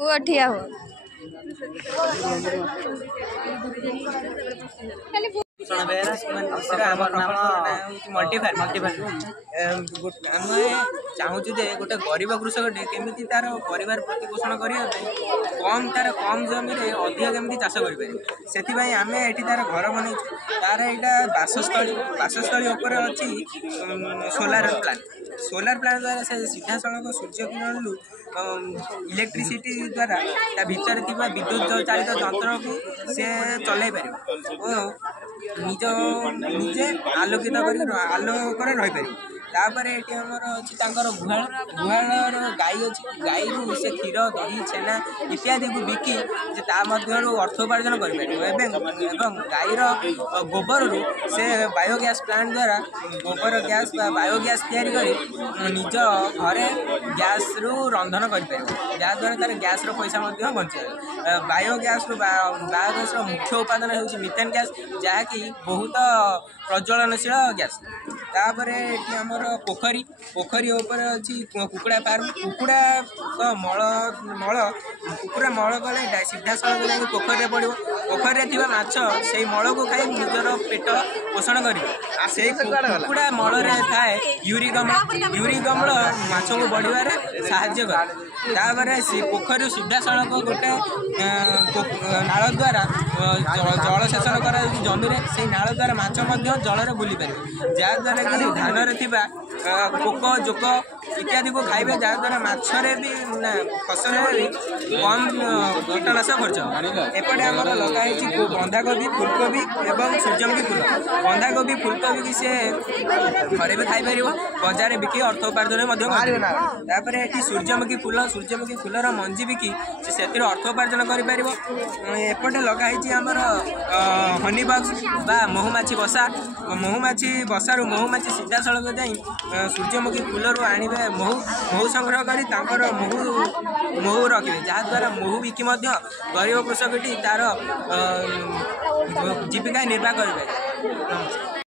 वो ठिया हो चाहूँ गोटे गरीब कृषक केमी तार परिवार प्रतिपोषण करने कम तार कम जमी अधिक केमी चाष कर आम ये तार घर बन तार यहाँ बासस्थली अच्छी सोलार प्लांट द्वारा से सीधा सड़क सूर्य किरण लु इलेक्ट्रिसिटी द्वारा ता भीतर थी विद्युत चालित जंत्र को सी चल पार निजे आलोकित आलोक रहीपर तापर ये आमर अच्छी गुहाल गाई अच्छी गाई रू से क्षीर दही छेना इत्यादि को बिकी अर्थ उपार्जन कर गाईर गोबर रू से बायोगैस प्लांट द्वारा गोबर गैस बायोगैस तैयारी कर निज घरे गैस रू रंधन कर जहाँद्वारा तार गैस रो पैसा बचे बायोगैस बायोगैस मुख्य उपादान हो मिथेन गैस जहाँकि बहुत प्रज्वलनशील गैस तापर ये आमर पोखरी अच्छी कुकुड़ा फार्म कुकुड़ा मल कुकुड़ा मल गले सीधा सड़क जा पोखरी पड़ो पोखरी थी माछ से मल को खाई निजर पेट पोषण कर कुकुड़ा मल थाए यूरिक अम्ल माछ को बढ़िबार साहाय्य करे से पोखरी सीधा सड़क गोटे नाल द्वारा जल सेचन कर जमी से नाल द्वारा माछ जल बुली पारे जहाँद्वारा कि धान पोक जोक इत्यादि को खाइबे जहाँद्वारा मछरे भी फसल भी कम कीटनाशक खर्च एपटे आमर लगाई बंधाकोबी फुलकोबी एवं सूर्यमुखी फूल बंधाकोबी फुलकोबी भी सी घरे भी खाईपर बजार बिकी अर्थ उपार्जन ये सूर्यमुखी फूलर मंजी बिकी से अर्थ उपार्जन करपटे लगाई आमर हनी बक्स बा महुमाछी बसा महुमाछी सीधा सड़क जा सूर्यमुखी फूलर आने महू संग्रह कर महू रखे जहाँद्वारा महू बिकी गरीब कृषकटी तार जीविका निर्वाह करें।